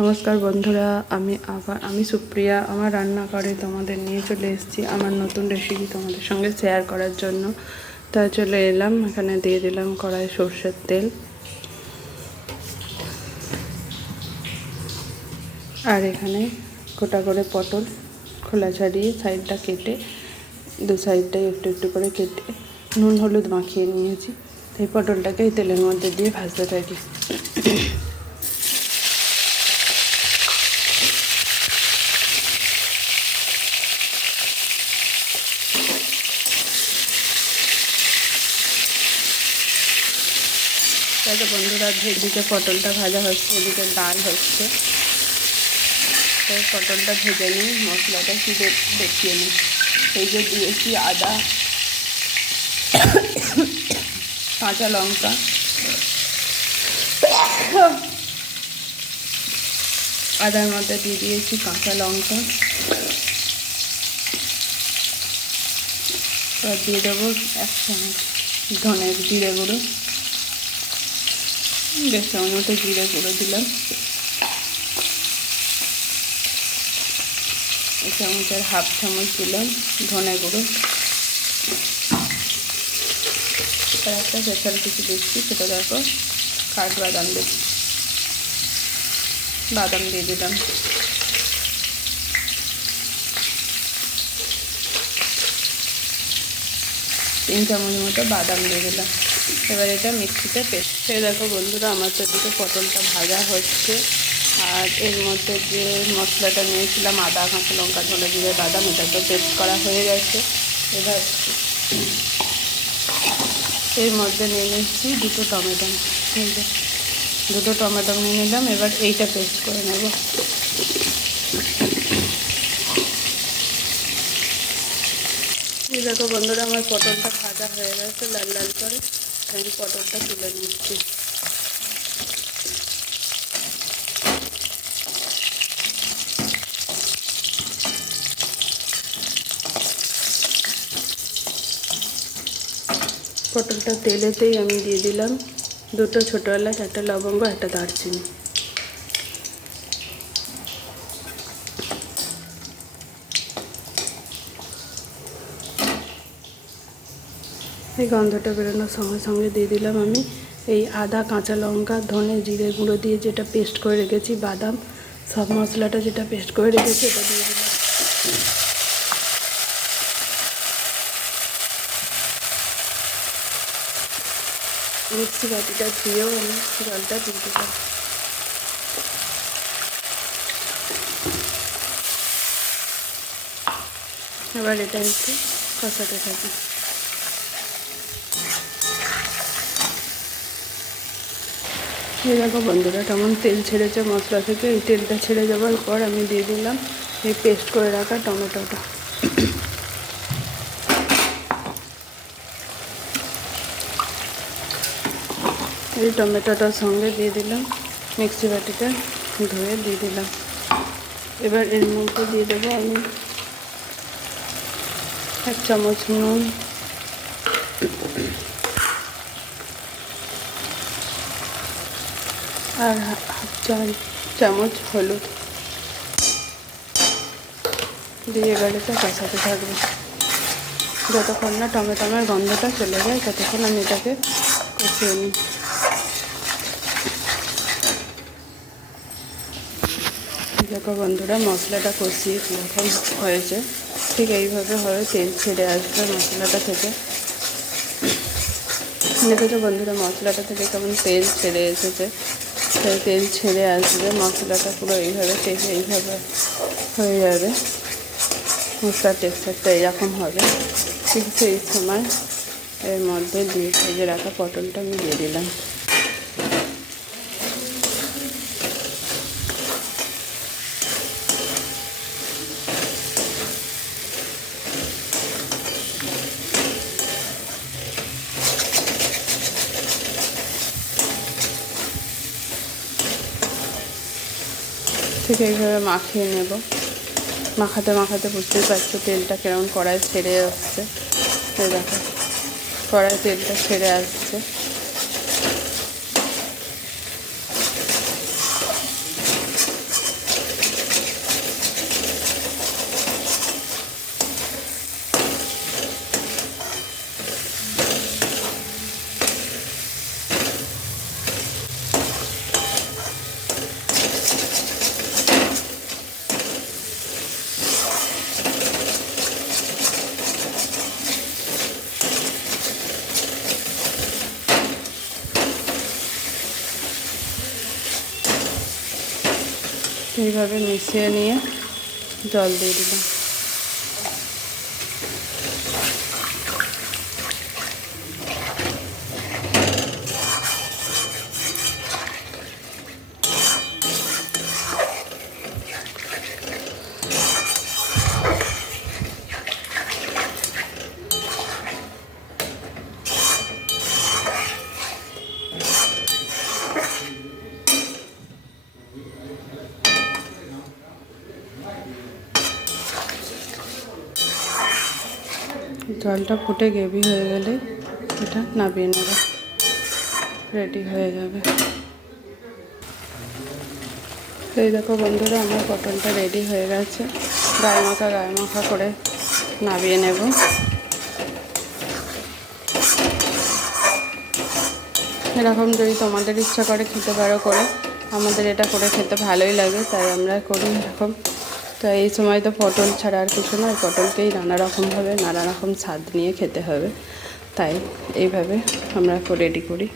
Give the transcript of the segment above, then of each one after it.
নমস্কার বন্ধুরা, আমি সুপ্রিয়া আমার রান্নাঘরে তোমাদের নিয়ে চলে এসেছি আমার নতুন রেসিপি তোমাদের সঙ্গে শেয়ার করার জন্য। তাই চলে এলাম, এখানে দিয়ে দিলাম কড়াই সর্ষের তেল, আর এখানে গোটা করে পটল খোলা ছাড়িয়ে সাইডটা কেটে দু সাইডটাই একটু একটু করে কেটে নুন হলুদ মাখিয়ে নিয়েছি। তাই পটলটাকে এই তেলের মধ্যে দিয়ে ভাজতে থাকি। তাহলে বন্ধুরা, এদিকে পটলটা ভাজা হচ্ছে, এদিকে ডাল হচ্ছে। তাই পটলটা ভেজে নিই, মশলাটা কি দেখিয়ে নিই। এই যে দিয়েছি আদা, কাঁচা লঙ্কা, আদার মধ্যে দিয়ে দিয়েছি কাঁচা লঙ্কা, এবার দিয়ে দেবো 1 চামচ ধনের জিরে গুঁড়ো, বেশ মতো জিরে গুঁড়ো দিলাম, 1 চামচের হাফ চামচ দিলাম ধনে গুঁড়ো। আর একটা স্পেশাল কিছু দিচ্ছি, সেটা দেখো কাঠবাদাম দিচ্ছি, বাদাম দিয়ে দিলাম। তিন চামচ মতো বাদাম দিয়ে দিলাম। এবার এটা মিক্সিতে পেস্ট হয়ে দেখো বন্ধুরা, আমার তো এদিকে পটলটা ভাজা হচ্ছে। আর এর মধ্যে যে মশলাটা নিয়েছিলাম আদা কাঁচা লঙ্কা ধনে জিরে বাদাম, এটা তো পেস্ট করা হয়ে গেছে। এবার এর মধ্যে নিয়ে নিচ্ছি 2 টমেটো, এই যে 2 টমেটো নিয়ে নিলাম। এবার এইটা পেস্ট করে নেব। এই দেখো বন্ধুরা, আমার পটলটা ভাজা হয়ে গেছে লাল লাল করে। আমি পটলটা তুলে নিচ্ছি। পটলটা তেলেতেই আমি দিয়ে দিলাম 2 ছোটো এলাচ, 1 লবঙ্গ, 1 দারচিনি। এই গন্ধটা বেরোনোর সঙ্গে সঙ্গে দিয়ে দিলাম আমি এই আদা কাঁচা লঙ্কা ধনে জিরে গুঁড়ো দিয়ে যেটা পেস্ট করে রেখেছি, বাদাম সব মশলাটা যেটা পেস্ট করে রেখেছি এটা দিয়ে দিলাম। মিক্সি বাটিটা ধুয়েও আমি জলটা দিয়ে দিলাম। এবার এটা একটু কষাতে থাকি। এই দেখো বন্ধুরা, কেমন তেল ছেড়েছে মশলা থেকে। এই তেলটা ছেড়ে যাওয়ার পর আমি দিয়ে দিলাম এই পেস্ট করে রাখা টমেটোটা। এই টমেটোটার সঙ্গে দিয়ে দিলাম মিক্সি বাটিটা ধুয়ে দিয়ে দিলাম। এবার এর মধ্যে দিয়ে দেবো আমি 1 চামচ নুন, আর হাফ চামচ হলুদ দিয়ে এবার এটা কষাতে থাকবো যতক্ষণ না টমেটোর গন্ধটা চলে যায়, ততক্ষণ আমি এটাকে কষিয়ে নিই। দেখো বন্ধুরা, মশলাটা কষিয়ে যখন হয়েছে ঠিক এইভাবে হবে, তেল ছেড়ে আসবে মশলাটা থেকে। দেখেছো বন্ধুরা, মশলাটা থেকে কেমন তেল ছেড়ে এসেছে। সেই তেল ছেড়ে আসবে, মশলাটা পুরো এইভাবে ঠিক এইভাবে হয়ে যাবে, মশলার টেক্সচারটা এরকম হবে। ঠিক সেই সময় এর মধ্যে দিয়ে ভেজে রাখা পটলটা আমি দিয়ে দিলাম। ঠিক এইভাবে মাখিয়ে নেব। মাখাতে মাখাতে বুঝতেই পারছো তেলটা কেমন কড়াই ছেড়ে আসছে। দেখো কড়াই তেলটা ছেড়ে আসছে। এইভাবে মিশিয়ে নিয়ে জল দিয়ে দিলাম। জলটা ফুটে গ্রেভি হয়ে গেলে এটা নামিয়ে নেব, রেডি হয়ে যাবে। এই দেখো বন্ধুরা, আমার পটলটা রেডি হয়ে গেছে। গায়ে মাখা করে নামিয়ে নেব। এরকম যদি তোমাদের ইচ্ছা করে খেতে পারো করে, আমাদের এটা করে খেতে ভালোই লাগে, তাই আমরা করি এরকম। তো এই সময় তো পটল ছাড়া আর কিছু নয়, পটলকেই নানা রকম স্বাদ নিয়ে খেতে হবে, তাই এইভাবে আমরা রেডি করি।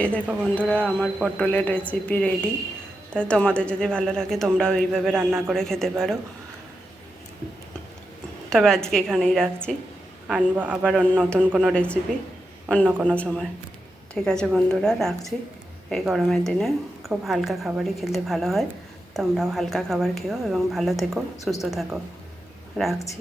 এই দেখো বন্ধুরা, আমার পটলের রেসিপি রেডি। তাই তোমাদের যদি ভালো লাগে তোমরাও এইভাবে রান্না করে খেতে পারো। তবে আজকে এখানেই রাখছি, আনবো আবার নতুন কোনো রেসিপি অন্য কোনো সময়। ঠিক আছে বন্ধুরা, রাখছি। এই গরমের দিনে খুব হালকা খাবারই খেলে ভালো হয়। তোমরাও হালকা খাবার খেও এবং ভালো থেকো, সুস্থ থাকো। রাখছি।